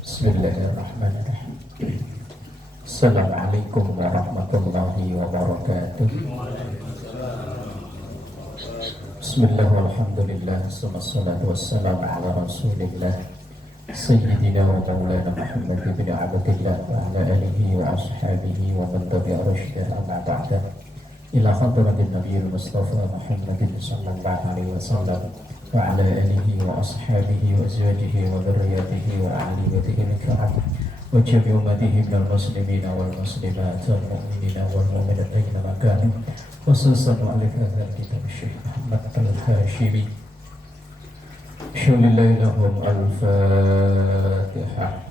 Bismillahirrahmanirrahim. Assalamualaikum warahmatullahi wabarakatuh. Bismillah walhamdulillah, wassalatu wassalamu ala rasulillah Sayyidina wa maulana Muhammad ibn Abdillah wa ala alihi wa ashabihi wa man tabi'a rusydah amma ba'da. Ila hadratin Nabiyil Mustafa Muhammadin sallallahu alaihi wasallam wa ala alihi wa ashabihi wa azwajihi wa dhurriyyatihi wa ahli baitihi al-kiram wa jami'i ummatihi minal muslimina wal muslimat wal mu'minina wal mu'minat aina ma kanu, khususan mu'allif hadzal kitab Syekh Ahmad Al-Hashimi. Syulillahi lahum al-Fatihah.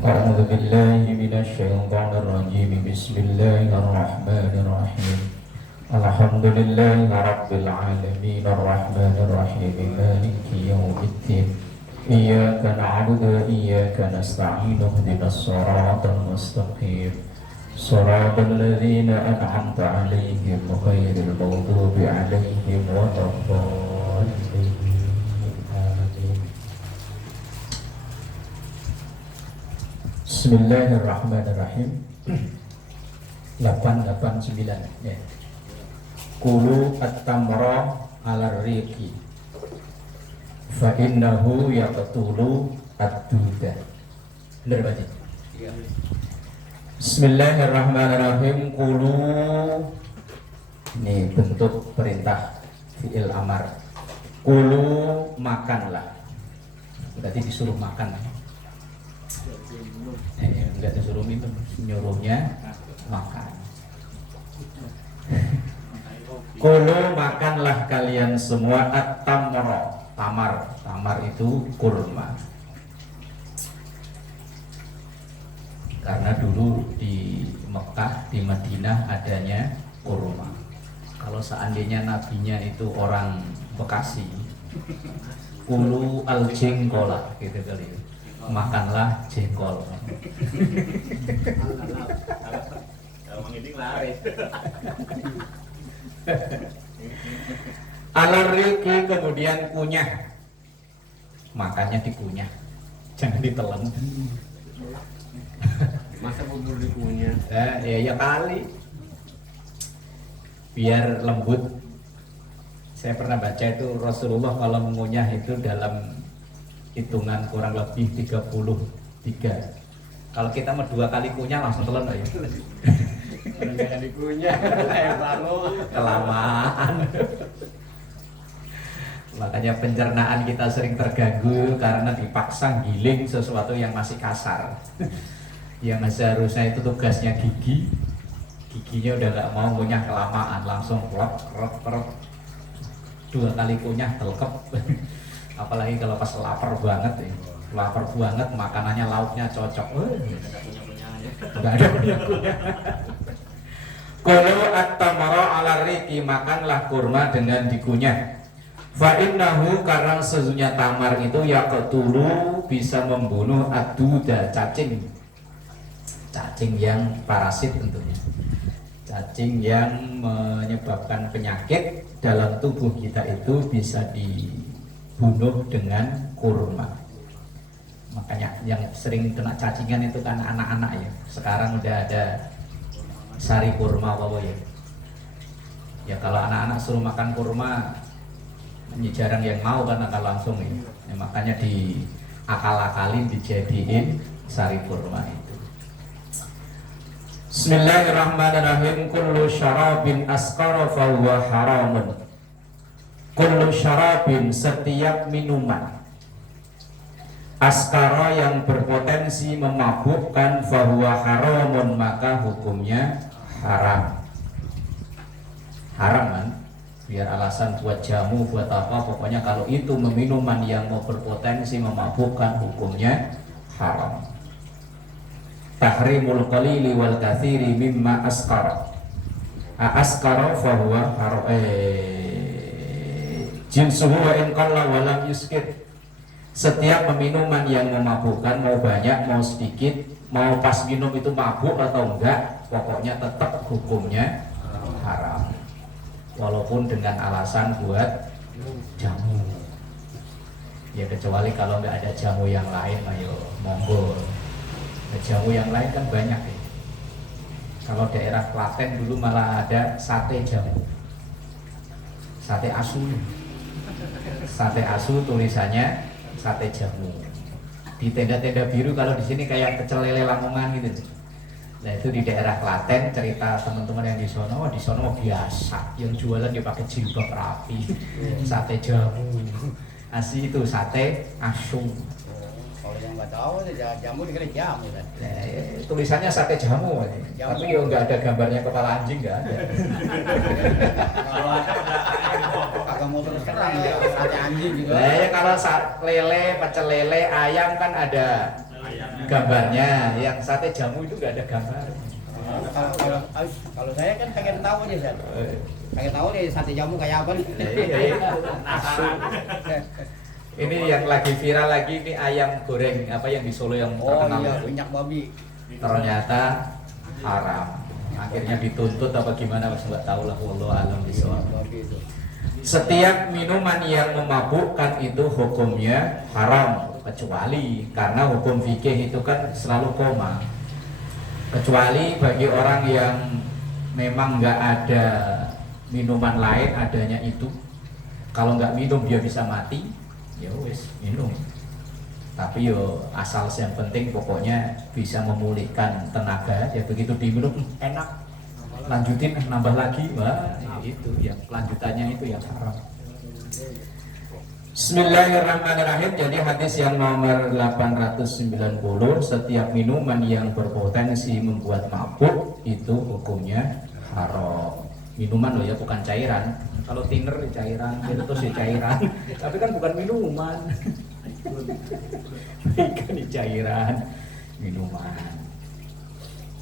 A'udzu billahi minasy syaithanir rajim. Bismillahirrahmanirrahim. Alhamdulillahi rabbil alamin arrahmanir rahim maliki yaumiddin. Iyyaka na'budu wa iyyaka nasta'in ihdinas siratal mustaqim siratal ladzina an'amta 'alaihim ghairil maghdubi 'alaihim waladdallin. Amin. Bismillahirrahmanirrahim. 889 ya. Kulu at-tamra ala riqi fa innahu yaqtulu ad-duda. Benar baca? Iya. Bismillahirrahmanirrahim. Kulu, ini bentuk perintah fi'il amar. Kulu, makanlah. Berarti disuruh makan. Enggak disuruh minum, nyuruhnya makan. Kulu, makanlah kalian semua at-tamra. Tamar itu kurma. Karena dulu di Mekah, di Madinah adanya kurma. Kalau seandainya nabinya itu orang Bekasi, kulu al-jengkola gitu kali. Makanlah jengkol. Alariki, kemudian kunyah, makannya dikunyah, jangan ditelan. Masa bubur dikunyah? Ya kali, biar lembut. Saya pernah baca itu Rasulullah kalau mengunyah itu dalam hitungan kurang lebih 33. Kalau kita mau 2 kali kunyah langsung telan ya. Jangan dikunyah, kelamaan. Makanya pencernaan kita sering terganggu karena dipaksa giling sesuatu yang masih kasar. Yang seharusnya itu tugasnya gigi, giginya udah nggak mau kunyah kelamaan, langsung rep 2 kali kunyah telkep. Apalagi kalau pas lapar banget ya. Lapar banget, makanannya lauknya cocok. Nggak ada kunyah-kunyah. Kulu at-tamara ala riqi, makanlah kurma dengan dikunyah. Fa innahu, karena sesungguhnya tamar itu yaqtulu, bisa membunuh ad-duda, cacing. Cacing yang parasit tentunya. Cacing yang menyebabkan penyakit dalam tubuh kita itu bisa dibunuh dengan kurma. Makanya yang sering kena cacingan itu kan anak-anak ya. Sekarang udah ada sari kurma apa ya. Ya kalau anak-anak suruh makan kurma, ini jarang yang mau karena akan langsung ya. Makanya diakal-akalin dijadiin sari kurma itu. Bismillahirrahmanirrahim. Kullu syarabin askara fa huwa haramun. Kullu syarabin, setiap minuman askara yang berpotensi memabukkan, fahuwa haramun, maka hukumnya haram. Haram kan? Biar alasan buat jamu, buat apa, pokoknya kalau itu minuman yang mau berpotensi memabukkan, hukumnya haram. Tahrimul qalili wal katsiri mimma askara. Askara fahuwa haram. Jinsuhu wa in qalla wa lam yuskir. Setiap minuman yang memabukkan, mau banyak, mau sedikit, mau pas minum itu mabuk atau enggak, pokoknya tetap hukumnya haram. Walaupun dengan alasan buat jamu. Ya kecuali kalau nggak ada jamu yang lain, ayo monggo. Nah, jamu yang lain kan banyak ya. Kalau daerah Klaten dulu malah ada sate jamu, sate asu. Sate asu tulisannya sate jamu. Di tenda-tenda biru, kalau di sini kayak pecel lele Lamongan gitu. Nah itu di daerah Klaten, cerita teman-teman yang di sono biasa, yang jualan dia pakai jilbab rapi, sate jamu. Asli itu sate asu. Kalau yang nggak tahu, jamu dikira jamu kan. Nah, tulisannya sate jamu, tapi ya nggak ada gambarnya kepala anjing, nggak ada. Kalau agak mau terus terang ya, sate anjing gitu. Nah, ya kalau lele, pecel lele, ayam kan ada gambarnya. Yang sate jamu itu nggak ada gambar. Kalau saya kan pengen tahu nih, San. Pengen tahu nih sate jamu kayak apa nih. Asu. Ini yang lagi viral lagi, ini ayam goreng apa yang di Solo yang Oh terkenal iya, itu. minyak babi. Ternyata haram. Akhirnya dituntut apa gimana, mas nggak tahu lah. Wallahu a'lam bishawab. Babi itu. Setiap minuman yang memabukkan itu hukumnya haram, kecuali karena hukum fikih itu kan selalu koma. Kecuali bagi orang yang memang nggak ada minuman lain, adanya itu. Kalau nggak minum dia bisa mati, ya wes minum. Tapi yo asal yang penting pokoknya bisa memulihkan tenaga. Ya begitu diminum enak, lanjutin nambah lagi, wah itu yang kelanjutannya itu yang haram. Bismillahirrahmanirrahim. Jadi hadis yang nomor 890, setiap minuman yang berpotensi membuat mabuk itu hukumnya haram. Minuman loh ya, bukan cairan. Kalau thinner cairan, terus ya cairan. Tapi kan bukan minuman. Ikan cairan, minuman.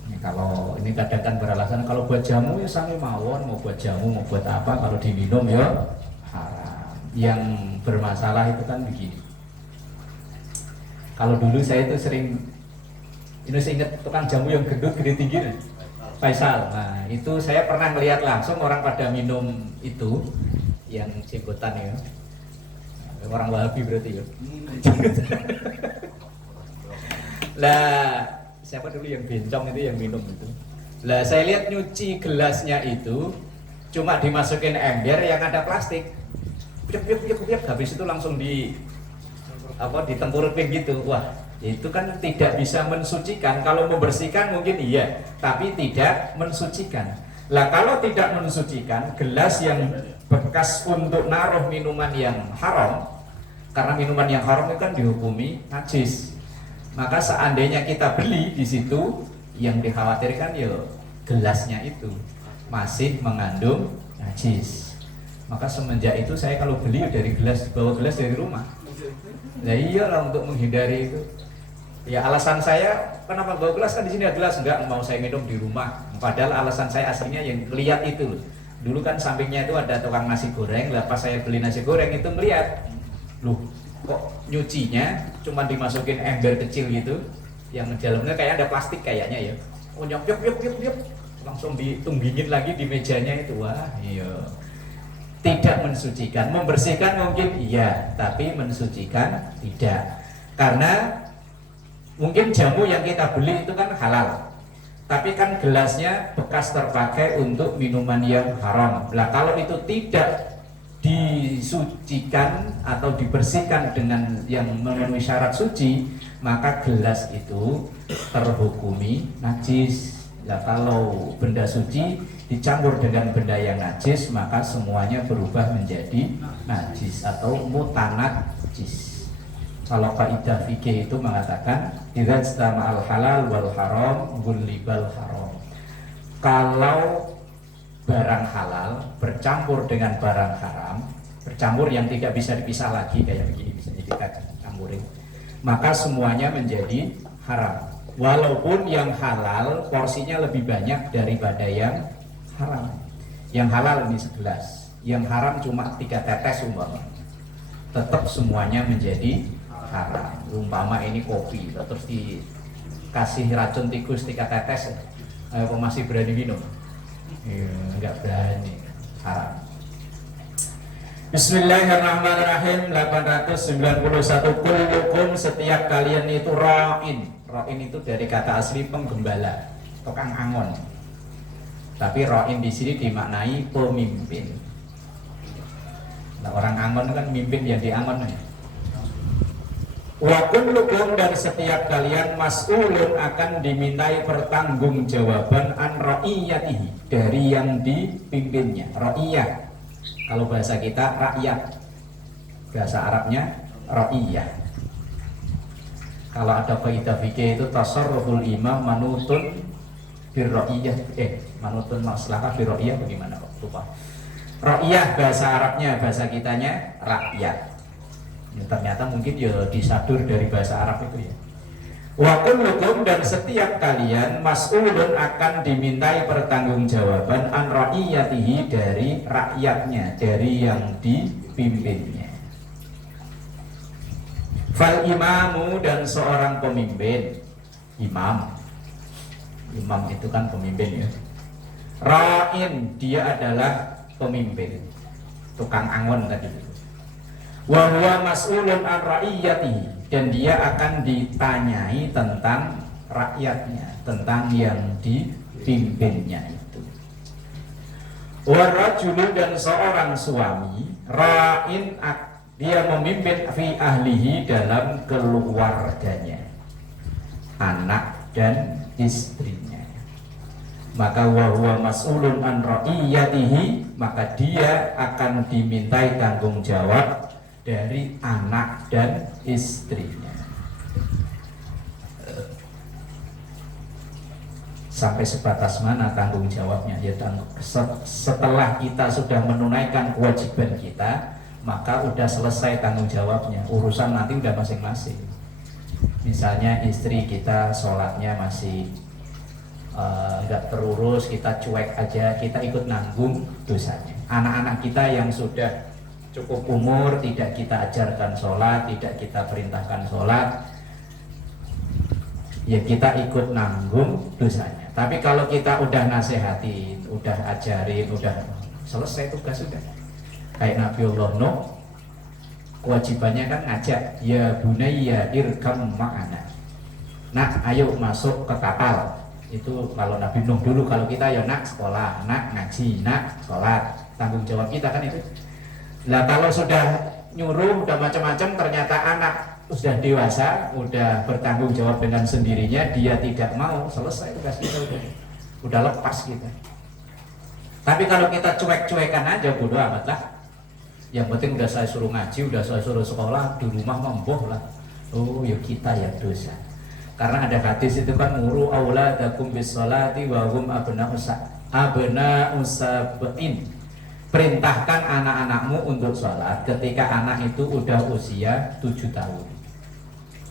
Ini kalau ini kadang kan beralasan kalau buat jamu ya sami mawon, mau buat jamu mau buat apa, kalau diminum ya haram. Yang bermasalah itu kan begini. Kalau dulu saya itu sering, ini saya ingat tukang jamu yang gendut gede tinggi nih, Faisal. Nah itu saya pernah melihat langsung orang pada minum itu yang jenggotan ya. Orang Wahabi berarti ya. Lah siapa dulu yang bencong itu yang minum itu. Lah saya lihat nyuci gelasnya itu cuma dimasukin ember yang ada plastik. Piuk, habis itu langsung di apa ditengkurukin gitu. Wah, itu kan tidak bisa mensucikan. Kalau membersihkan mungkin iya, tapi tidak mensucikan. Lah kalau tidak mensucikan, gelas yang bekas untuk naruh minuman yang haram, karena minuman yang haram itu kan dihukumi najis. Maka seandainya kita beli di situ, yang dikhawatirkan ya gelasnya itu masih mengandung najis. Maka semenjak itu saya kalau beli dari gelas, bawa gelas dari rumah. Nah iyalah untuk menghindari itu. Ya alasan saya kenapa bawa gelas, kan di sini ada gelas, enggak mau saya minum di rumah. Padahal alasan saya aslinya yang lihat itu loh. Dulu kan sampingnya itu ada tukang nasi goreng, lah pas saya beli nasi goreng itu melihat, loh kok nyucinya cuma dimasukin ember kecil gitu, yang dalamnya kayak ada plastik kayaknya ya. Oh yuk, langsung ditunggingin lagi di mejanya itu. Wah iya, tidak mensucikan. Membersihkan mungkin iya, tapi mensucikan tidak. Karena mungkin jamu yang kita beli itu kan halal, tapi kan gelasnya bekas terpakai untuk minuman yang haram. Nah kalau itu tidak disucikan atau dibersihkan dengan yang memenuhi syarat suci, maka gelas itu terhukumi najis. Nah kalau benda suci dicampur dengan benda yang najis, maka semuanya berubah menjadi najis atau mutanat najis. Kalau kaidah fikih itu mengatakan idza istama'al halal wal haram ghullibal haram. Kalau barang halal bercampur dengan barang haram, bercampur yang tidak bisa dipisah lagi kayak begini, bisa kita campurin, maka semuanya menjadi haram. Walaupun yang halal porsinya lebih banyak daripada yang haram. Yang halal ini 11, yang haram cuma 3 tetes umpama, tetap semuanya menjadi haram. Umpama ini kopi, terus dikasih racun tikus 3 tetes, kok masih berani minum? Ya, enggak berani, haram. Bismillahirrahmanirrahim. 891. Kullukum, setiap kalian itu ra'in. Ra'in itu dari kata asli penggembala, tukang angon. Tapi ra'in di sini dimaknai pemimpin. Nah, orang angon kan mimpin yang diangon. Wa kullukum, dan setiap kalian mas'ulun akan dimintai pertanggungjawaban an ra'iyatihi, dari yang dipimpinnya. Ra'iyah, kalau bahasa kita rakyat, bahasa Arabnya ra'iyah. Kalau ada kaidah fikih itu tasarruful imam manutun birra'iyah, manutun maslahah birra'iyah, bagaimana kok lupa. Ra'iyah bahasa Arabnya, bahasa kitanya rakyat. Ya, ternyata mungkin ya disadur dari bahasa Arab itu ya. Wa kullukum, dan setiap kalian mas'ulun akan dimintai pertanggungjawaban an ra'iyatihi, dari rakyatnya, dari yang dipimpinnya. Fal imamu, dan seorang pemimpin, imam itu kan pemimpin ya. Ra'in, dia adalah pemimpin, tukang angon tadi. Wa huwa mas'ulun an ra'iyatihi, dan dia akan ditanyai tentang rakyatnya, tentang yang dipimpinnya itu. Wa rajulu, dan seorang suami, ra'in, dia memimpin fi ahlihi, dalam keluarganya, anak dan istrinya. Maka wa huwa mas'ulun an ra'iyatihi, maka dia akan dimintai tanggung jawab dari anak dan istrinya. Sampai sebatas mana tanggung jawabnya? Ya, setelah kita sudah menunaikan kewajiban kita, maka udah selesai tanggung jawabnya. Urusan nanti udah masing-masing. Misalnya istri kita sholatnya masih nggak terurus, kita cuek aja, kita ikut nanggung dosanya. Anak-anak kita yang sudah cukup umur, tidak kita ajarkan sholat, tidak kita perintahkan sholat, ya kita ikut nanggung dosanya. Tapi kalau kita udah nasehatin, udah ajarin, udah selesai tugas sudah. Kayak Nabiullah Nuh, kewajibannya kan ngajak, ya bunayya irkam ma'ana, nak ayo masuk ke kapal. Itu kalau Nabi Nuh dulu. Kalau kita ya nak sekolah, nak ngaji, nak sholat, tanggung jawab kita kan itu. Nah, kalau sudah nyuruh, udah macam-macam, ternyata anak sudah dewasa, udah bertanggung jawab dengan sendirinya, dia tidak mau, selesai tugas kita, udah lepas kita. Tapi kalau kita cuek-cuekan aja, bodoh amat lah. Yang penting udah saya suruh ngaji, udah saya suruh sekolah, di rumah memboh lah. Oh, ya kita yang dosa. Karena ada hadis itu kan, muru auladakum bis sholati wa hum abna'u sab'in. Perintahkan anak-anakmu untuk sholat ketika anak itu udah usia 7 tahun.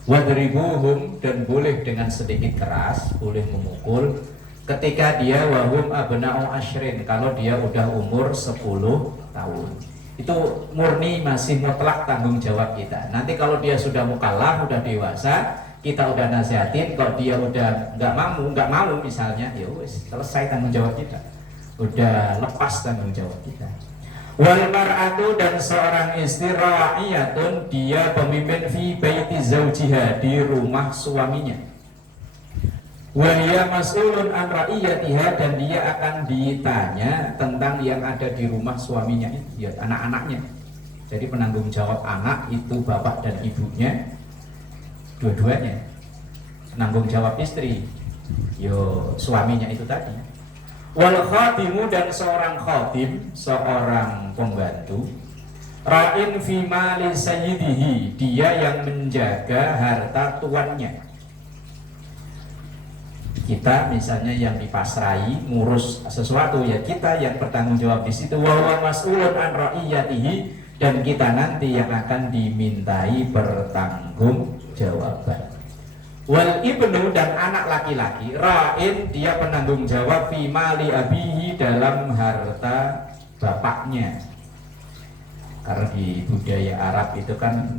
Wadribuhum, dan boleh dengan sedikit keras, boleh memukul ketika dia wahum abna'u asyrin, kalau dia udah umur 10 tahun. Itu murni masih mutlak tanggung jawab kita. Nanti kalau dia sudah mukallaf, udah dewasa, kita udah nasihatin, kalau dia udah nggak mau misalnya, ya wis, selesai tanggung jawab kita. Udah lepas tanggung jawab kita. Wal mar'atu, dan seorang istri ra'iyatun, dia pemimpin fi baiti zaujiha, di rumah suaminya. Wa hiya mas'ulun an ra'iyatiha, dan dia akan ditanya tentang yang ada di rumah suaminya itu, ya anak-anaknya. Jadi penanggung jawab anak itu bapak dan ibunya, dua-duanya. Penanggung jawab istri, yo suaminya itu tadi. Wal khatimu, dan seorang khatim, seorang pembantu, ra'in fi mali sayyidihi, dia yang menjaga harta tuannya. Kita misalnya yang dipasrai ngurus sesuatu, ya kita yang bertanggung jawab di situ. Wa huwa mas'ulun an ra'iyatihi, dan kita nanti yang akan dimintai pertanggungjawaban. Wal ibnu, dan anak laki-laki, ra'in, dia penanggung jawab fi mali abihi, dalam harta bapaknya. Karena di budaya Arab itu kan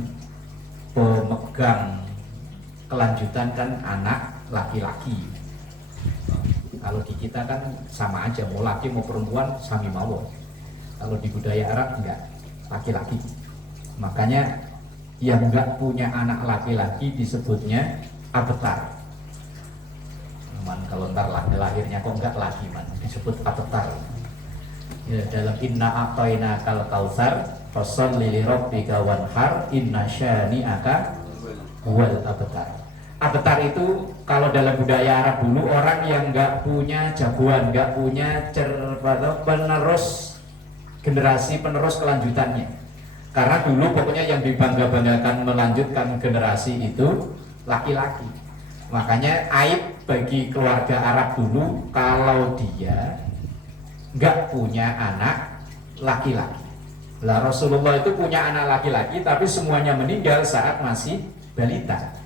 pemegang kelanjutan kan anak laki-laki. Kalau di kita kan sama aja, mau laki mau perempuan sami mawon. Kalau di budaya Arab enggak. laki-laki. Makanya yang nggak punya anak laki-laki disebutnya abtar. Man, kalau ntar lahirnya kok nggak laki man, disebut abtar. Ya, dalam inna a'tayna kal kautsar fasholli li rabbika wanhar inna syani'aka huwal abtar. Abtar itu kalau dalam budaya Arab dulu orang yang nggak punya jagoan, nggak punya penerus generasi penerus kelanjutannya. Karena dulu pokoknya yang dibangga-banggakan melanjutkan generasi itu laki-laki. Makanya aib bagi keluarga Arab dulu kalau dia nggak punya anak laki-laki. Lah Rasulullah itu punya anak laki-laki tapi semuanya meninggal saat masih balita.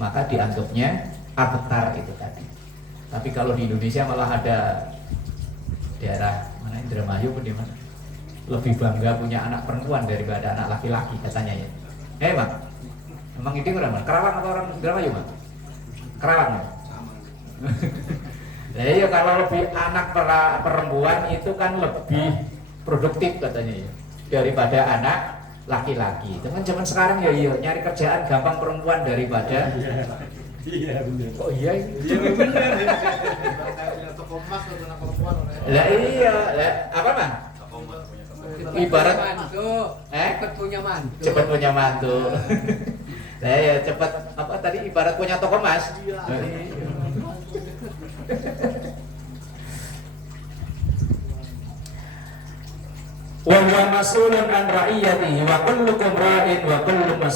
Maka dianggapnya abtar itu tadi. Tapi kalau di Indonesia malah ada daerah mana Indramayu pun di mana lebih bangga punya anak perempuan daripada anak laki-laki katanya ya. Bang, emang itu orang Kerawang atau orang Indramayu Bang? Kerawang ya? Nah, iya kalau lebih anak perempuan itu kan lebih produktif katanya ya daripada anak laki-laki. Teman zaman sekarang ya iya nyari kerjaan gampang perempuan daripada Iya benar. oh iya Iya benar. Toko emas atau anak perempuan. lah iya lah apa Bang? Ibarat cepet punya mantu. cepat punya mantu. Nah ya cepat apa tadi ibarat punya toko emas. Wa huwa mas'ulun an ra'iyatihi wa kullukum ra'in wa kullukum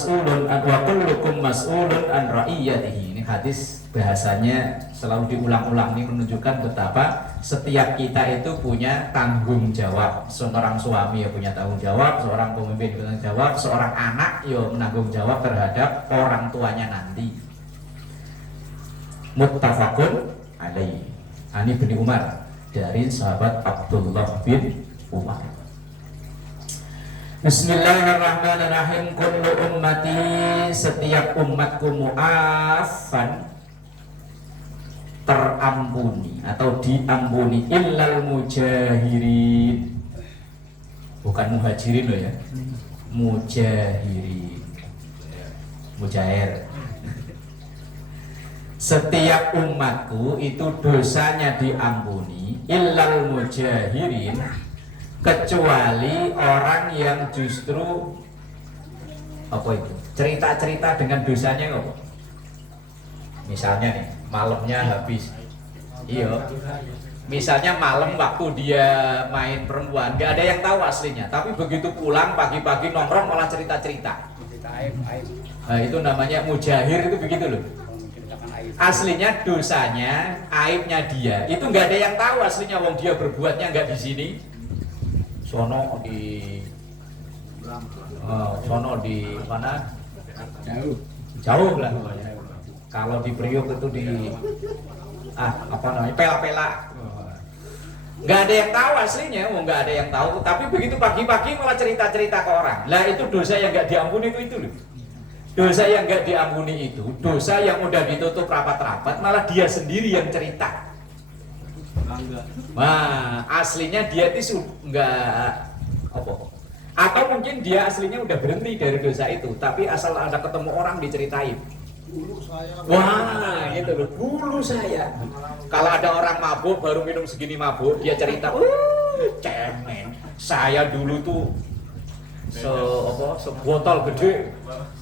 mas'ulun an ra'iyatihi. Ini hadis bahasanya selalu diulang-ulang, ini menunjukkan betapa setiap kita itu punya tanggung jawab. Seorang suami ya punya tanggung jawab, seorang pemimpin punya tanggung jawab, seorang anak ya menanggung jawab terhadap orang tuanya nanti. Muttafaqun alaihi. Ani bin Umar dari sahabat Abdullah bin Umar. Bismillahirrahmanirrahim. Kullu ummati, setiap umatku mu'afan, terampuni atau diampuni, illal mujahirin, bukan muhajirin loh ya, mujahirin, mujair. Setiap umatku itu dosanya diampuni, illal mujahirin, kecuali orang yang justru apa itu cerita-cerita dengan dosanya kok. Misalnya nih malamnya habis, iya. Misalnya malam waktu dia main perempuan, gak ada yang tahu aslinya, tapi begitu pulang pagi-pagi nongkrong malah cerita-cerita. Nah, itu namanya mujahir, itu begitu loh. Aslinya dosanya, aibnya dia, itu nggak ada yang tahu aslinya, wong dia berbuatnya nggak di sini. Sono di mana? Jauh lah. Kalau di Priok itu di apa namanya? Pela-pela. Nggak ada yang tahu aslinya, nggak ada yang tahu. Tapi begitu pagi-pagi malah cerita-cerita ke orang. Lah itu dosa yang nggak diampuni itu loh. Dosa yang nggak diampuni itu, dosa yang udah ditutup rapat-rapat, malah dia sendiri yang cerita. Nah, aslinya dia itu nggak apa, atau mungkin dia aslinya udah berhenti dari dosa itu, tapi asal ada ketemu orang diceritain. Wah, gitu loh, dulu saya. Kalau ada orang mabuk baru minum segini mabuk, dia cerita, cemen. Saya dulu tuh sebotol gede,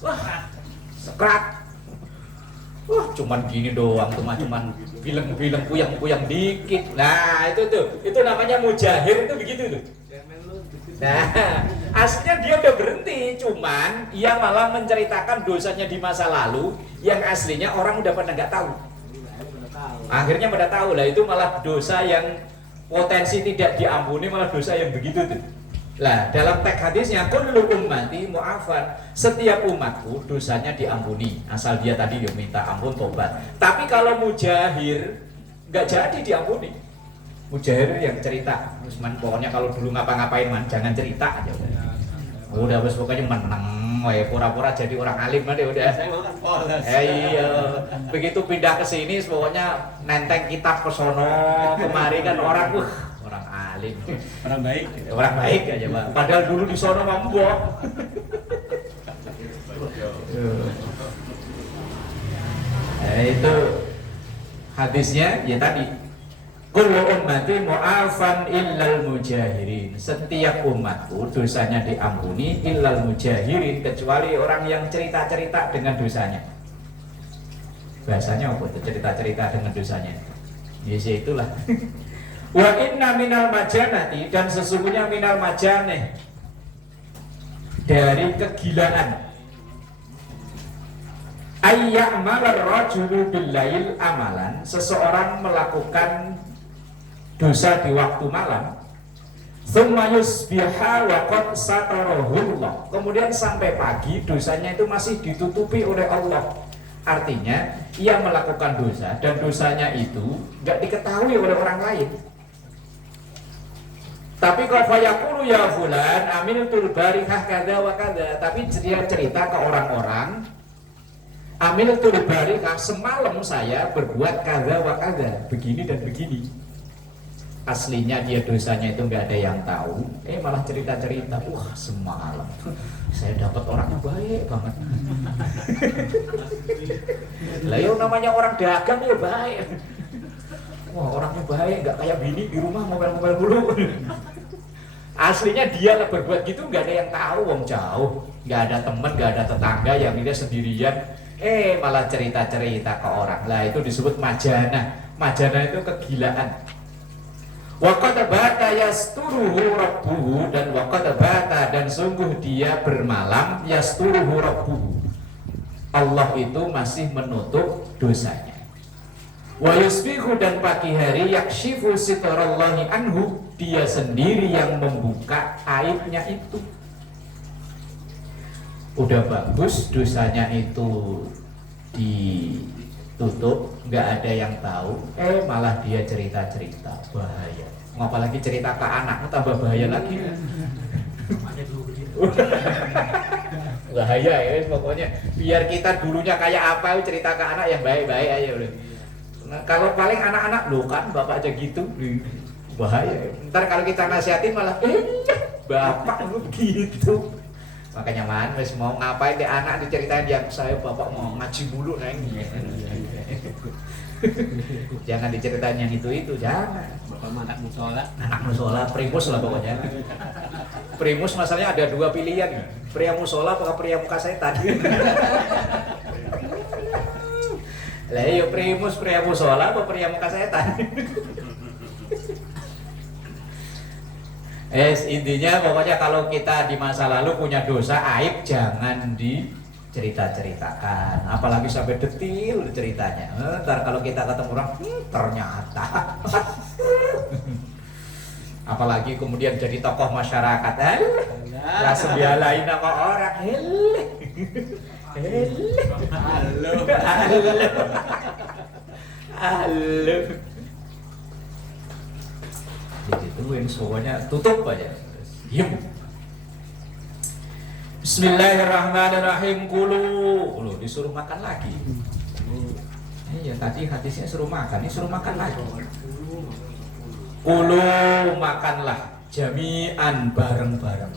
wah, sekrat. Wah, cuman gini doang, cuman bilang-bilang puyang-puyang dikit. Nah, itu namanya mujahir, itu begitu tuh. Nah, aslinya dia udah berhenti, cuman ia malah menceritakan dosanya di masa lalu yang aslinya orang udah pada nggak tahu. Akhirnya pada tahu lah, itu malah dosa yang potensi tidak diampuni, malah dosa yang begitu tuh. Lah, dalam teks hadisnya kullu ummati mu'afan, setiap umatku dosanya diampuni asal dia tadi dia minta ampun tobat. Tapi kalau mujahir nggak jadi diampuni. Mujahir yang cerita, terus man pokoknya kalau dulu ngapa-ngapain man jangan cerita aja. Udah bos pokoknya menang, pura-pura jadi orang alim aja udah. Iya, begitu pindah ke sini pokoknya nenteng kitab ke sono kemari kan orang alim. Orang baik. Orang baik aja Pak. Padahal dulu di sono mambok. Itu hadisnya ya tadi. Kullu ummati mu'afan illal mujahirin. Setiap umatku dosanya diampuni illal mujahirin, kecuali orang yang cerita-cerita dengan dosanya. Bahasanya apa itu cerita-cerita dengan dosanya? Ya itulah. Wa inna minal majanati, dan sesungguhnya minal majaneh, dari kegilaan, ayya'malar rajulu billail amalan, seseorang melakukan dosa di waktu malam, tsumma yusbiha wa qad satarahullah, kemudian sampai pagi dosanya itu masih ditutupi oleh Allah. Artinya ia melakukan dosa dan dosanya itu nggak diketahui oleh orang lain. Tapi kalau fayaqulu ya fulan amiltul barihah kada wa kada, tapi dia cerita ke orang-orang, amiltul barihah, semalam saya berbuat kada wa kada, begini dan begini. Aslinya dia dosanya itu nggak ada yang tahu, malah cerita-cerita, wah semalam saya dapat orangnya baik banget. Lah ya namanya orang dagang ya baik. Wah orangnya baik, nggak kayak bini di rumah ngomel-ngomel dulu. Aslinya dia lah berbuat gitu, nggak ada yang tahu, wong jauh, nggak ada temen, nggak ada tetangga, yang dia sendirian, malah cerita-cerita ke orang. Lah itu disebut majana. Majana itu kegilaan. Waqad bata yasturuhu rabbuhu, dan waqad bata, dan sungguh dia bermalam, yasturuhu rabbuhu, Allah itu masih menutup dosanya. Wa yusbihu, dan pagi hari, yakshifu sitarallahi anhu, dia sendiri yang membuka aibnya itu. Udah bagus dosanya itu ditutup, nggak ada yang tahu, malah dia cerita-cerita, bahaya. Apalagi cerita ke anak, tambah bahaya lagi. Bahaya ya, pokoknya biar kita dulunya kayak apa, cerita ke anak yang baik-baik aja udah. Nah, kalau paling anak-anak loh kan bapak aja gitu, bahaya. Ntar kalau kita nasihatin malah bapak lu begitu. Makanya man, wes mau ngapain deh anak diceritain yang saya bapak mau ngaji dulu neng. Jangan diceritain yang itu jangan. Bapak anak musola. Anak musola, primus lah pokoknya. Primus masalahnya ada dua pilihan, pria musola atau pria muka setan. Lah iya primus, pria musola atau pria muka setan. Intinya pokoknya kalau kita di masa lalu punya dosa aib, jangan dicerita-ceritakan, apalagi sampai detil ceritanya. Ntar kalau kita ketemu orang, ternyata apalagi kemudian jadi tokoh masyarakat, langsung dialahin sama orang, halo. Digituin, pokoknya tutup aja, diam. Bismillahirrahmanirrahim. Kulu disuruh makan lagi. Iya tadi hadisnya suruh makan, ini suruh makan lagi. Kulu makanlah jami'an bareng-bareng.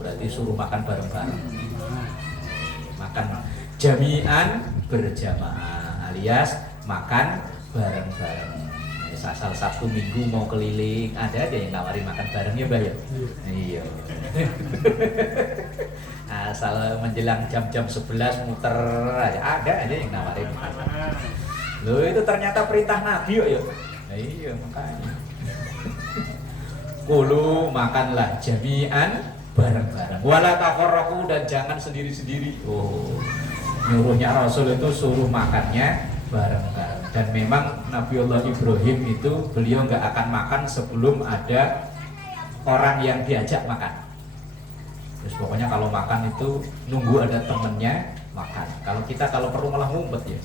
Berarti suruh makan bareng-bareng. Makan jami'an berjamaah alias makan bareng-bareng. Asal Sabtu Minggu mau keliling, ada aja yang nawarin makan bareng ya Mbak ya? Iya. Asal menjelang jam-jam 11 muter aja, ada aja yang nawarin. Loh itu ternyata perintah Nabi ya? Iya makanya. Kulu makanlah jami'an bareng-bareng. Wala tafarraqu, dan jangan sendiri-sendiri. Nyuruhnya Rasul itu suruh makannya bareng-bareng. Dan memang Nabiullah Ibrahim itu beliau nggak akan makan sebelum ada orang yang diajak makan. Terus pokoknya kalau makan itu nunggu ada temennya makan. Kalau kita kalau perlu malah ngumpet ya.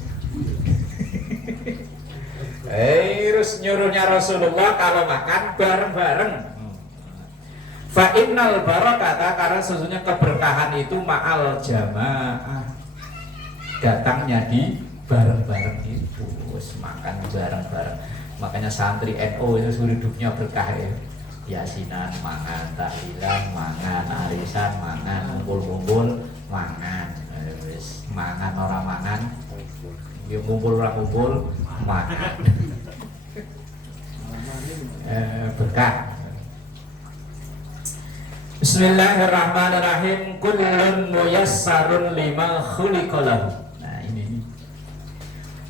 Terus nyuruhnya Rasulullah kalau makan bareng-bareng. Fa innal barakata, karena sesungguhnya keberkahan itu ma'al jamaah, datangnya di bareng-bareng itu, makan bareng-bareng. Makanya santri NU itu hidupnya berkah ya. yasinan mangan, tahlilan mangan, arisan mangan, ngumpul-ngumpul mangan. Wis mangan ora mangan, yo ngumpul ora ngumpul mangan. Berkah. Bismillahirrahmanirrahim. Kullun muyassarun lima khuliqalahu. Nah ini.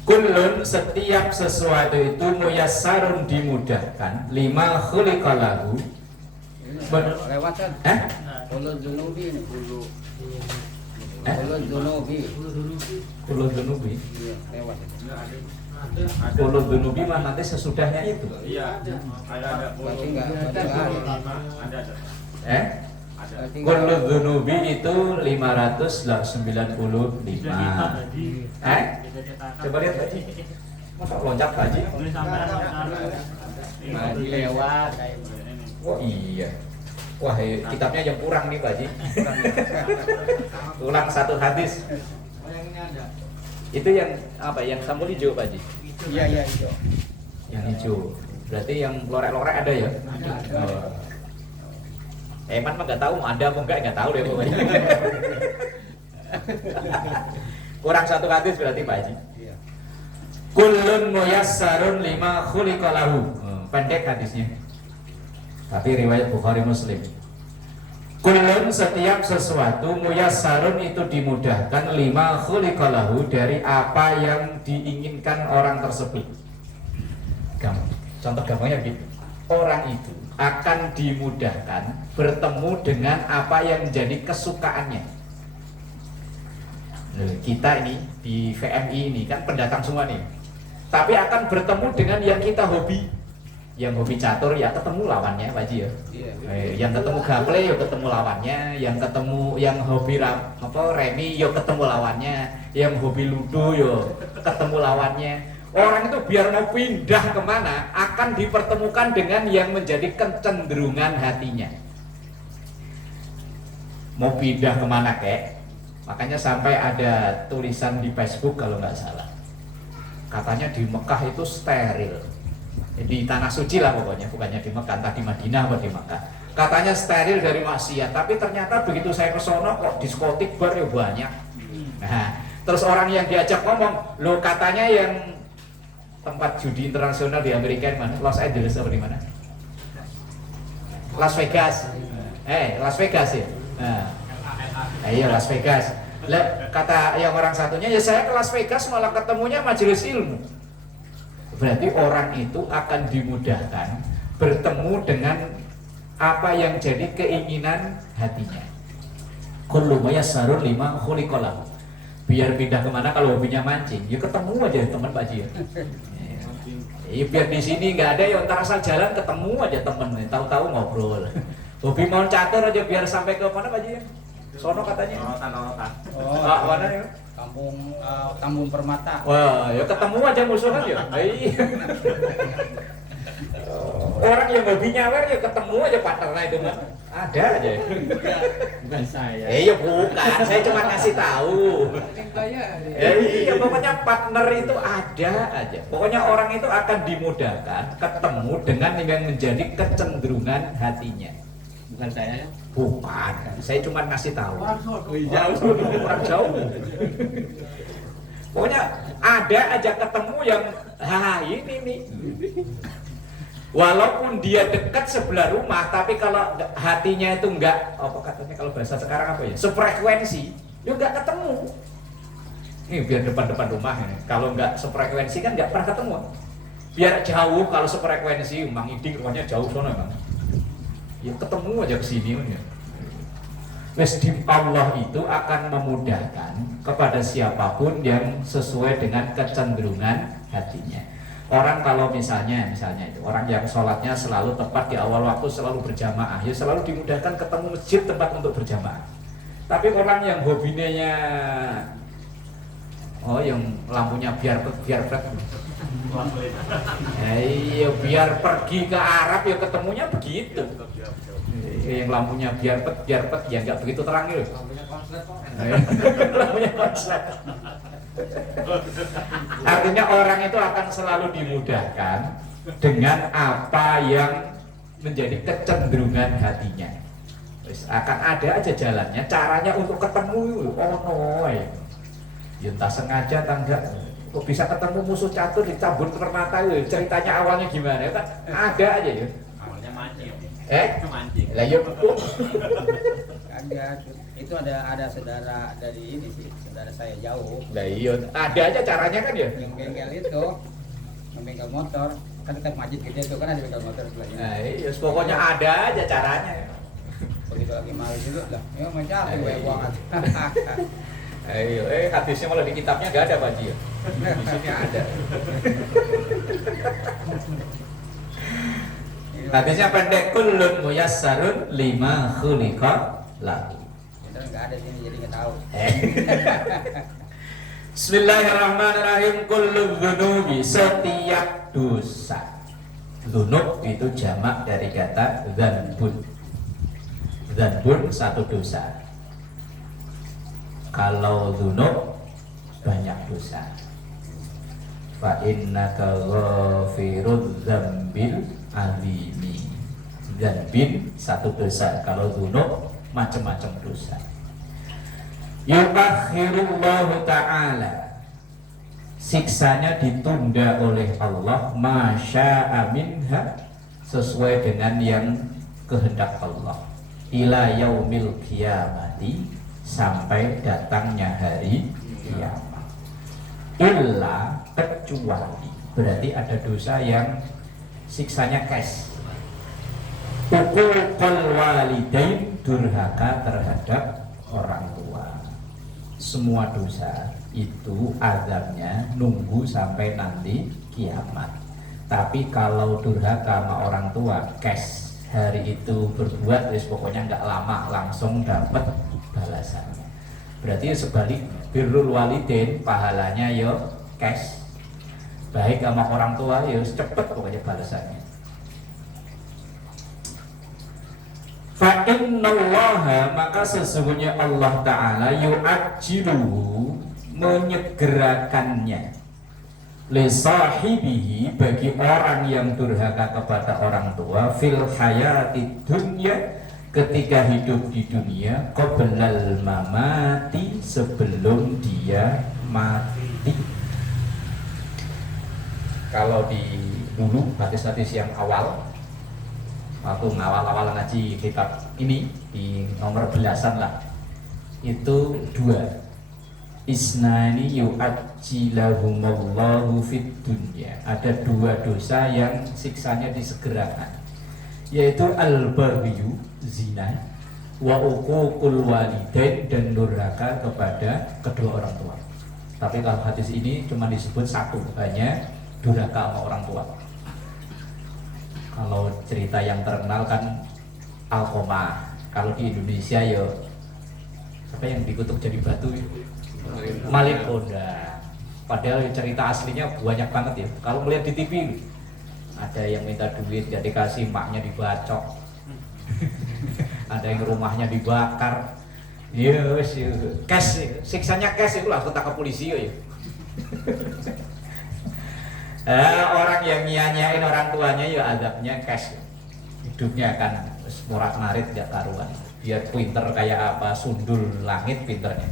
Kullun, setiap sesuatu itu muyassarun, dimudahkan, lima khuliqalahu. Lewat kan? Ulul dunubi ini Ulul dunubi. Ulul dunubi. Iya, lewat. Ulul dunubi mah nanti sesudahnya itu. Iya, ada. Berarti enggak ada. Ada. Kullu dzunubi itu 595. Coba lihat Pak Ji. Masa loncat Pak Ji? Mati lewat. Oh iya. Wah, kitabnya yang kurang nih Pak Ji. Ulang satu hadis. Itu yang apa? Yang sambal hijau Pak Ji? Iya, itu. Yang hijau. Berarti yang lorek-lorek ada ya? Oh. Eman mah nggak tahu ada apa nggak tahu deh pokoknya. Kurang satu hadis berarti Pak Haji. Iya. Kullun muyassarun lima khuliqalahu. Pendek hadisnya. Tapi riwayat Bukhari Muslim. Kullun, setiap sesuatu, muyassarun itu dimudahkan, lima khuliqalahu, dari apa yang diinginkan orang tersebut. Contoh gampangnya gitu. Orang itu akan dimudahkan bertemu dengan apa yang menjadi kesukaannya. Kita ini di VMI ini kan pendatang semua nih, tapi akan bertemu dengan yang kita hobi. Yang hobi catur ya ketemu lawannya Pak Ji ya. Yang ketemu gaple ya ketemu lawannya, yang hobi remi ya ketemu lawannya, yang hobi ludo ya ketemu lawannya. Orang itu biar mau pindah kemana akan dipertemukan dengan yang menjadi kecenderungan hatinya. Mau pindah kemana kek? Makanya sampai ada tulisan di Facebook kalau nggak salah. Katanya di Mekah itu steril. Di tanah suci lah pokoknya, bukannya di Mekah, entah di Madinah atau di Mekah. Katanya steril dari maksiat, tapi ternyata begitu saya ke sono kok diskotik bar ya banyak. Nah, terus orang yang diajak ngomong, lo katanya yang tempat judi internasional di Amerika di mana? Los Angeles apa di mana? Las Vegas. Las Vegas ya. Nah, iya Las Vegas. Lah, kata yang orang satunya, ya saya ke Las Vegas malah ketemunya majelis ilmu. Berarti orang itu akan dimudahkan bertemu dengan apa yang jadi keinginan hatinya. Kullu mayassarun lima khuliqalahu. Biar pindah kemana kalau hobinya mancing, ya ketemu aja teman Pak Ji. Iya, biar di sini nggak ada ya, ntar asal jalan ketemu aja temen, tahu-tahu ngobrol. Hobi mau catur aja biar sampai ke mana Pak Ji? Sono katanya. Orotan. Oh, mana ya? Kampung Permata. Wah, ya ketemu aja musuhan ya. Iya. Orang yang hobi nyawer ya ketemu aja partnernya itu mah. Ada aja. Bukan saya. Iya bukan, saya cuma ngasih tahu. Iya, pokoknya partner itu ada aja. Pokoknya orang itu akan dimudahkan ketemu dengan yang menjadi kecenderungan hatinya. Bukan saya ya. Bukan, saya cuma ngasih tahu. Orang jauh. Pokoknya ada aja ketemu yang ini nih. Walaupun dia dekat sebelah rumah, tapi kalau hatinya itu enggak, apa katanya kalau bahasa sekarang apa ya, sefrekuensi, ya enggak ketemu. Ini biar depan-depan rumah ini. Kalau enggak sefrekuensi kan enggak pernah ketemu. Biar jauh, kalau sefrekuensi, Mang Idik rumahnya jauh sono Bang. Ya ketemu aja kesini ya. Allah itu akan memudahkan kepada siapapun yang sesuai dengan kecenderungan hatinya. Orang kalau misalnya itu orang yang sholatnya selalu tepat di awal waktu, selalu berjamaah, ya selalu dimudahkan ketemu masjid tempat untuk berjamaah. Tapi orang yang hobinya yang lampunya biar iya, biar pergi ke Arab ya ketemunya begitu. Yang lampunya biar pet ya nggak begitu terang gitu. Lampunya konslet. Artinya orang itu akan selalu dimudahkan dengan apa yang menjadi kecenderungan hatinya. Wis akan ada aja jalannya, caranya untuk ketemu ono ya. Ya entah sengaja entah enggak, kok bisa ketemu musuh catur dicabut permata ya, ceritanya awalnya gimana ya kan ada aja ya. Awalnya mancing. Mancing. Lah ya Ada, itu ada saudara dari ini sih, saudara saya jauh. lah iya, ada aja caranya kan ya. Yang bengkel itu, yang bengkel motor, kan dekat masjid gede itu kan ada bengkel motor sebelahnya. Nah, iya, pokoknya ada aja caranya. Begitu lagi malu juga lah, ya macam apa gue buang Ayo, hadisnya malah di kitabnya nggak ada Pak Ji. Di sini ada. Hadisnya pendek, kullun muyassarun lima khuliqa lahu. Bener nggak ada sini jadi nggak tahu. Bismillahirrahmanirrahim. Kullu dzunubi, setiap dosa. Dzunub itu jamak dari kata dzanbun. Dzanbun satu dosa. Kalau dzunub banyak dosa. Fa innaka ghafirudz dzambil azimi. Dzanbin satu dosa. Kalau dzunub macam-macam dosa. Yubakhirullahu ta'ala, siksanya ditunda oleh Allah masya'a minha, sesuai dengan yang kehendak Allah, ila yaumil qiyamati, sampai datangnya hari kiamat. Illa, kecuali, berarti ada dosa yang siksanya cash. Uququl walidain, durhaka terhadap orang tua. Semua dosa itu azabnya nunggu sampai nanti kiamat. Tapi kalau durhaka sama orang tua, cash, hari itu berbuat, pokoknya nggak lama langsung dapat balasannya. Berarti sebaliknya, birrul walidain pahalanya yo cash, baik sama orang tua yo cepet pokoknya balasannya. Fa innallaha, maka sesungguhnya Allah Ta'ala yu'ajjiluhu, menyegerakannya, li sahibihi, bagi orang yang durhaka kepada orang tua, fil hayati dunya, ketika hidup di dunia, qoblal mamati, sebelum dia mati. Kalau di dulu hadis-hadis yang awal, waktu awal-awal ngaji kitab ini di nomor belasan lah, itu dua, isnani yu'ajjilahumullahu fid dunya, ada dua dosa yang siksanya disegerakan, yaitu al-baghyu, zina, wa uququl walidain, dan durhaka kepada kedua orang tua. Tapi kalau hadis ini cuma disebut satu, hanya durhaka sama orang tua. Kalau cerita yang terkenal kan Alkoma. Kalau di Indonesia ya apa yang dikutuk jadi batu, Malin Kondang. Padahal cerita aslinya banyak banget ya. Kalau melihat di TV, ada yang minta duit gak dikasih, maknya dibacok. Ada yang rumahnya dibakar. Yes, cash, siksanya cash itu langsung tak ke polisi ya. Orang yang nyanyain orang tuanya ya azabnya cash, hidupnya akan morat marit gak karuan. Dia pinter kayak apa, sundul langit pinternya.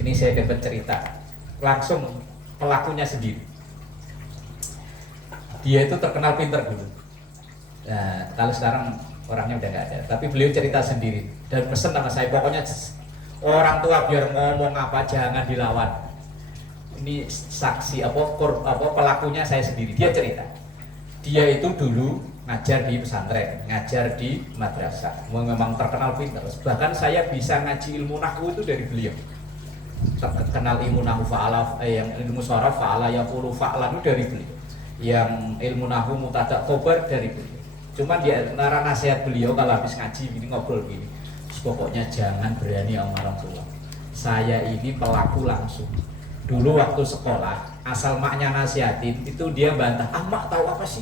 Ini saya dapat cerita langsung pelakunya sendiri. Dia itu terkenal pinter dulu. Nah, kalau sekarang orangnya udah gak ada, tapi beliau cerita sendiri dan pesen sama saya, pokoknya orang tua biar ngomong apa jangan dilawan. Ini saksi pelakunya saya sendiri. Dia cerita, dia itu dulu ngajar di pesantren, ngajar di madrasah, memang terkenal pintar. Bahkan saya bisa ngaji ilmu nahwu itu dari beliau. Terkenal ilmu nahwu fa'ala, yang ilmu sharaf fa'ala yaqulu fa'lan itu dari beliau. Yang ilmu nahwu mubtada khobar dari beliau. Cuma dia antara nasihat beliau kalau habis ngaji gini, ngobrol gini, pokoknya jangan berani sama orang tua. Saya ini pelaku langsung. Dulu waktu sekolah, asal maknya nasihatin, itu dia bantah, mak tahu apa sih?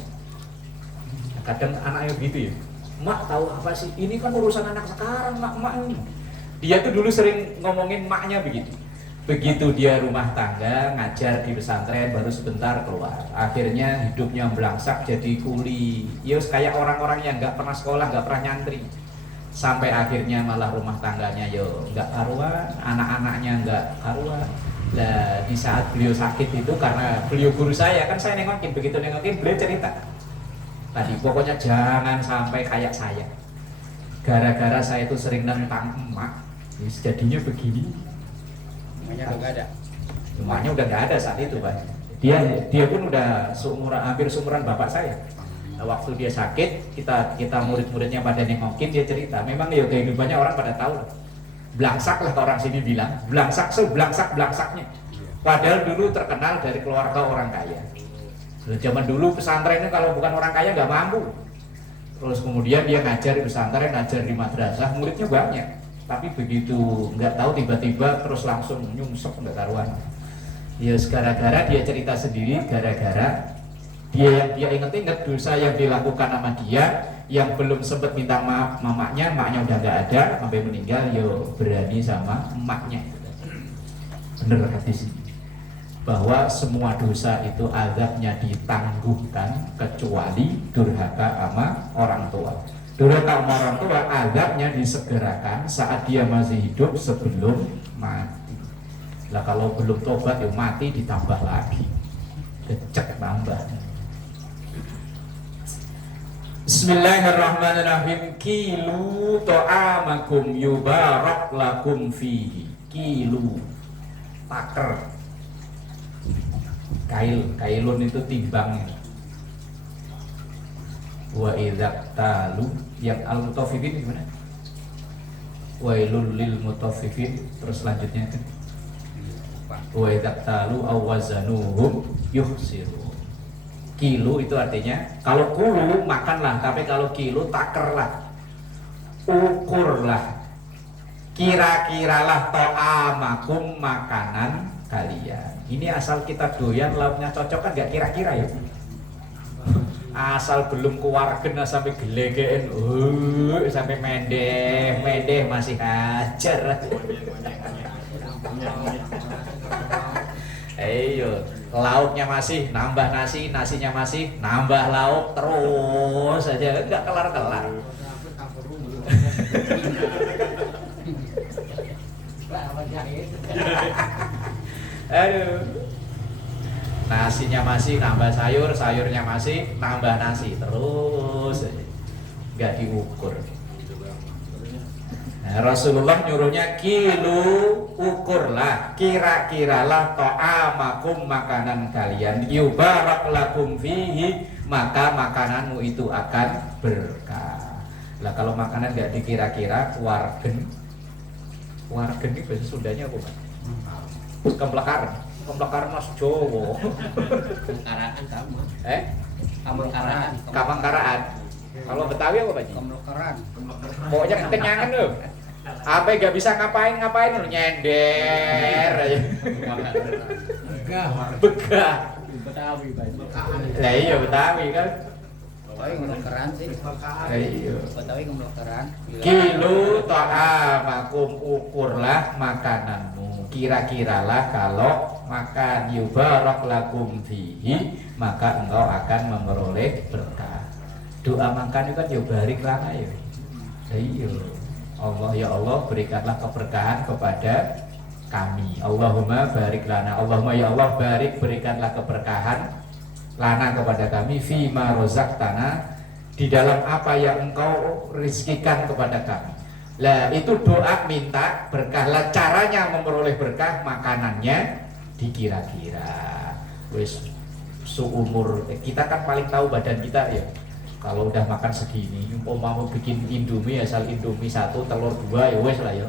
Kadang anaknya gitu ya, mak tahu apa sih? Ini kan urusan anak sekarang, mak ini. Dia tuh dulu sering ngomongin maknya begitu. Begitu dia rumah tangga, ngajar di pesantren, baru sebentar keluar. Akhirnya hidupnya belangsak jadi kuli. Ya kayak orang-orang yang nggak pernah sekolah, nggak pernah nyantri. Sampai akhirnya malah rumah tangganya yo nggak karuan, anak-anaknya nggak karuan. Nah, di saat beliau sakit itu karena beliau guru saya, kan saya nengokin, begitu nengokin beliau cerita. Tadi pokoknya jangan sampai kayak saya. Gara-gara saya itu sering nentang emak, jadinya begini. Namanya udah nggak ada. Emaknya udah nggak ada saat itu, Pak. Dia pun udah hampir seumuran bapak saya. Nah, waktu dia sakit, kita murid-muridnya pada nengokin, dia cerita. Memang ya kehidupannya orang pada tahu. Blangsak lah orang sini bilang, blangsak sebelangsak-blangsaknya. Padahal dulu terkenal dari keluarga orang kaya. Zaman dulu pesantren itu kalau bukan orang kaya nggak mampu. Terus kemudian dia ngajar di pesantren, ngajar di madrasah, muridnya banyak. Tapi begitu nggak tahu tiba-tiba terus langsung nyungsep nggak karuan. Ya gara-gara dia cerita sendiri, gara-gara dia inget-inget dosa yang dilakukan sama dia, yang belum sempat minta maaf mamanya udah nggak ada sampai meninggal, yo berani sama emaknya. Bener hadis ini bahwa semua dosa itu azabnya ditangguhkan kecuali durhaka sama orang tua. Durhaka sama orang tua azabnya disegerakan saat dia masih hidup sebelum mati. Lah kalau belum tobat ya mati ditambah lagi, kecek tambah. Bismillahirrahmanirrahim. Kilu to'amakum yubarak lakum fihi. Kilu taker. Kailun itu timbangnya. Wa idzak talu, yang al-mutaffifin gimana? Wailul lil mutaffifin. Terus selanjutnya kan wa idzak talu aw wazanuhum yuhsiru. Kilo itu artinya kalau kulu makanlah, tapi kalau kilo takerlah, ukurlah, kira-kiralah to'amakum makanan kalian. Ini asal kita doyan lauknya cocok kan gak kira-kira ya. Asal belum keluargen sampai gelegeen, sampai mendeh masih hajar. Ayo, lauknya masih nambah nasi, nasinya masih nambah lauk, terus aja nggak kelar-kelar. Aduh, nasinya masih nambah sayur, sayurnya masih nambah nasi, terus aja nggak diukur. Nah, Rasulullah nyuruhnya kilu, ukurlah, kira-kiralah to'amakum makanan kalian, yubarak lakum fihi, maka makananmu itu akan berkah. Lah kalau makanan nggak dikira-kira, wargen ini bahasa Sundanya apa Pak? Kemplekaran mas Jowo. Kamangkaraan sama. Kamangkaraan. Kamangkaraan. Kalau Betawi apa Pak? Kamangkaraan. Pokoknya kekenyangan loh. Apa nggak bisa ngapain lo nyender aja. Begah. Betawi banyak. Lah iya Betawi kan. Betawi kamangkaraan sih. Iya. Betawi kamangkaraan. Kilu to'amakum, ukurlah makananmu, kira-kiralah kalau makan yubarak lakum fihi, maka engkau akan memperoleh berkah. Doa makan itu kan yubarik lana ya. Iya. Allah ya Allah berikanlah keberkahan kepada kami. Allahumma barik lana. Allahumma ya Allah berikanlah keberkahan lana kepada kami fima rozaqtana, di dalam apa yang engkau rizkikan kepada kami. Lah itu doa minta berkah. Lah caranya memperoleh berkah, makanannya dikira-kira. Wis seumur kita kan paling tahu badan kita ya. Kalau udah makan segini, mau bikin Indomie asal Indomie 1, telur 2 ya wes lah ya.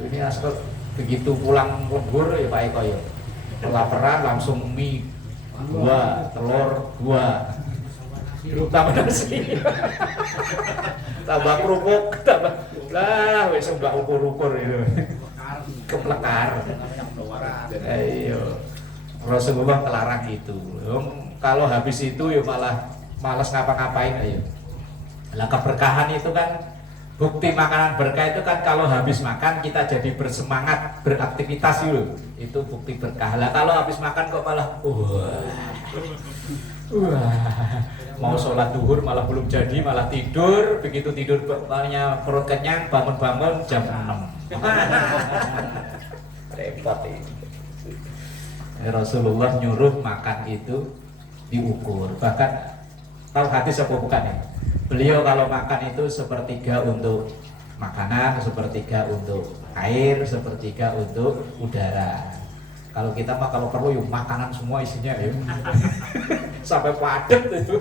Ini asal begitu pulang lembur ya Pak Eko ya. Kelaparan langsung mie 2, telur 2. Tambah nasi. Tambah kerupuk, tambah lah wes enggak ukur-ukur itu. Keplekar. Ayo. Rasulullah telarang itu. Kalau habis itu ya malas ngapa-ngapain ayo. Lah keberkahan itu kan, bukti makanan berkah itu kan kalau habis makan kita jadi bersemangat beraktivitas dulu. itu bukti berkah. Lah kalau habis makan kok malah mau sholat duhur malah belum jadi, malah tidur. Begitu tidur banyak perut kenyang, bangun-bangun jam 6. Repot ini. Rasulullah nyuruh makan itu diukur. Bahkan tahu hadis apa bukan ya? Beliau kalau makan itu sepertiga untuk makanan, sepertiga untuk air, sepertiga untuk udara. Kalau kita mah kalau perlu yuk makanan semua isinya ya. Sampai padat itu.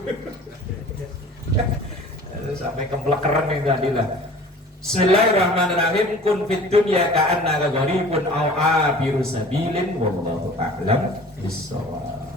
Sampai kemplekeran yang tadi lah. Bismillahirrahmanirrahim. Kun fid dunya ka'annaka gharibun aw abiru sabilin wallahu a'lam bissawab.